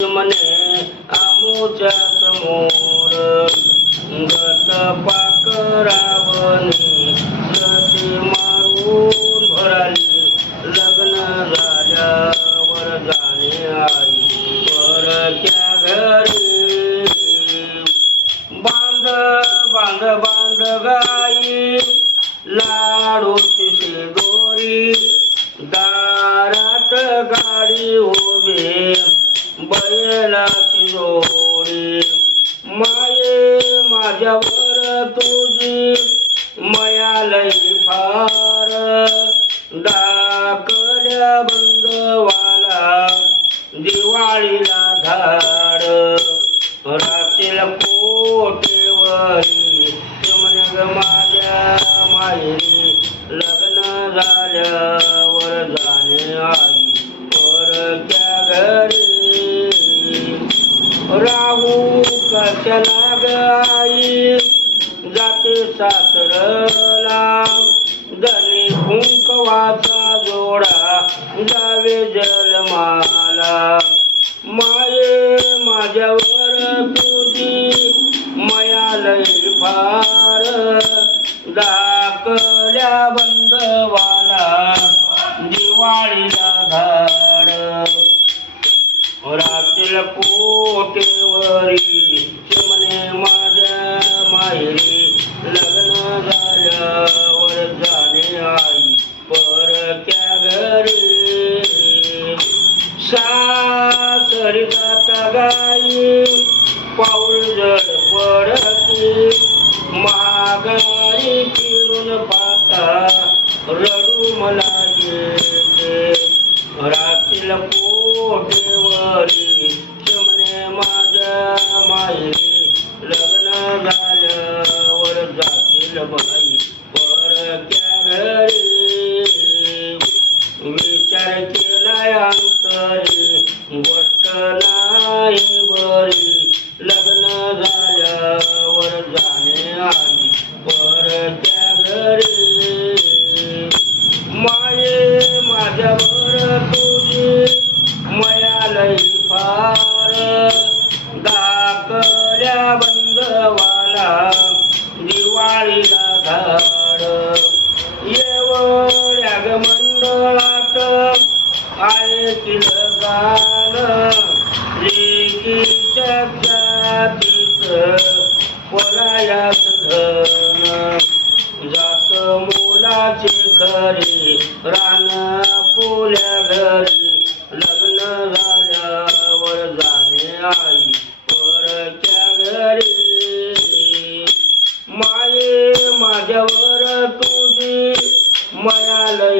मने आमोच्या समोर गत पाकरावणी रसी मारून भराली लग्न झाल्यावर जाणे आई परक्या घरी बांध बांध बांध गाई लाडूची शेगोरी दारात गाडी उभे बैलाची जोडी माये माझ्यावर तुझी मयालय फार डाकल्या बंदवाला दिवाळीला धाड रातील पोटेवरी म्हणे माझ्या माहेरी लग्न झाल्यावर जाणे आई परक्या घरी राहू कशाला गाई जाते सासरला धनी कुंकवाचा जोडा जावे जलमाला माये माझ्यावर तुझी मयालय फार दाकल्या बंदवाला दिवाळीला धाड रातील पोटेवरी चिमणे माझ्या माहेरी लग्न झाल्यावर जाणे आई परक्या घरी सासरी जाता गाई पाऊल जड पडती महागाई फिरून पाहता रडू मला येते रातील पोटेवरी चिमणे माझ्या माहेरी लग्न झाल्यावर जातील बाई परक्या घरी विचार केलाय अंतरी गोष्ट नाही बरी लग्न झाल्यावर जाणे आई परक्या घरी माये माझ्यावर तुझी मयालय फार दाकल्या बंदवाला दिवाळीला धाड येवळ्या ग मंडळात ऐकल गाण लेकीच्या जातीच परायास धन जात मुलाची खरी रान पुल्या घरी लग्न झाल्यावर जाणे आई परक्या घरी माये माझ्यावर तुझी मयालय